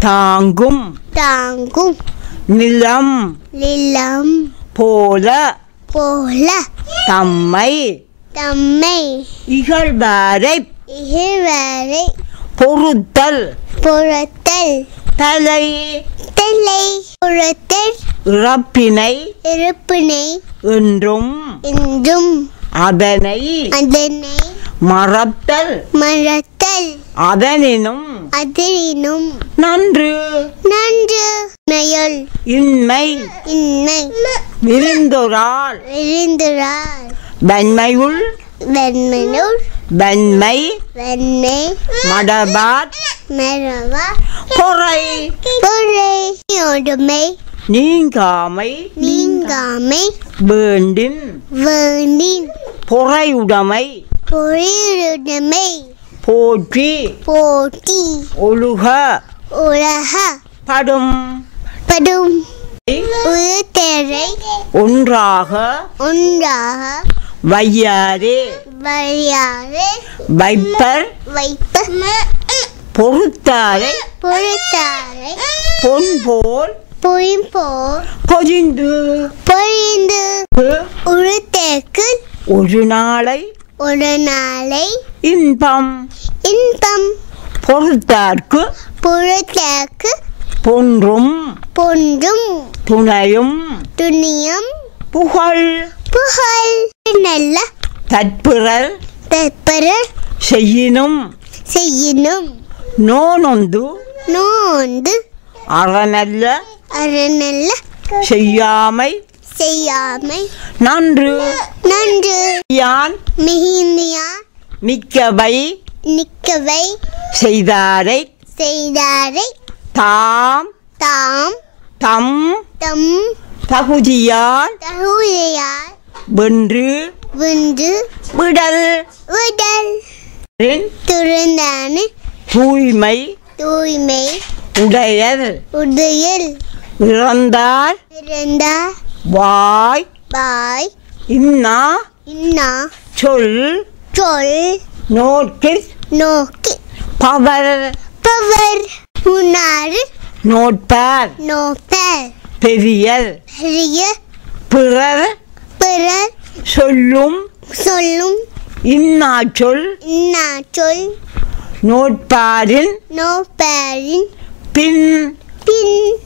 தாங்கும் தாங்கும் நிலம் நிலம் போல போல தம்மை தம்மை இகழ்வாரை இகழ்வரை பொறுத்தல் புறத்தல் தலை தலை புறத்தல் இறப்பினை இருப்பினை என்றும் என்றும் அதனை அதனை மறத்தல் மறத்தல் அதனினும் அதனினும் நன்று நன்று நயல் இன்மை இன்மை விருந்தொராள் விருந்துரார் வன்மையுள் வெண்மனூர் வன்மை வெண்ணை மடபாட் மரவா பொறை பொறை ஒடுமை நீங்காமை நீங்காமை வேண்டின் வேண்டின் பொறையுடைமை பொறியுடைமை போற்றி. போட்டி ஒழுக. உலக படும். படும். உயிர்த்தரை ஒன்றாக. ஒன்றாக. வையாரே வழியாக வைப்பர். வைப்ப பொறுத்தாரை. பொறுத்தாரை. பொன் போல் பொய்போ பொதிந்து பொழிந்து உருத்தேக்கு ஒரு நாளை. ஒரு நாளை இன்பம். இன்பம். பொறுத்தார்க்கு புறத்தேக்கு பொன்றும். பொன்றும். துணையும். துணியம். புகழ். புகழ். நல்ல தற்பிறர் தற்பரர் செய்யினும். செய்யினும். நோனொந்து. நோந்து அறநல்ல. அறநல்ல. செய்யாமை. செய்யாமை. நன்று. நன்று. யான். மிகுந்தியா. மிக்கவை நிக்கவை. செய்தாரை. செய்தாரை. தாம். தாம். தம். தம். தகுதியால் தகுதியார். வென்று. வென்று. விடல். உடல் என் துறந்தான. தூய்மை. தூய்மை. உடையர் உடையில். இறந்தார். பிறந்த வாய். பாய் இன்னா. இன்னா. சொல். சொல். நோக்கி. நோக்கி. பவர். பவர். உணாறு நோட்பார் நோப்பர் பெரியர். பெரிய. பிறர். பிறர். சொல்லும். சொல்லும். இன்னா சொல். இன்னா சொல். நோட்பாரின் நோப்பரின் பின். பின்.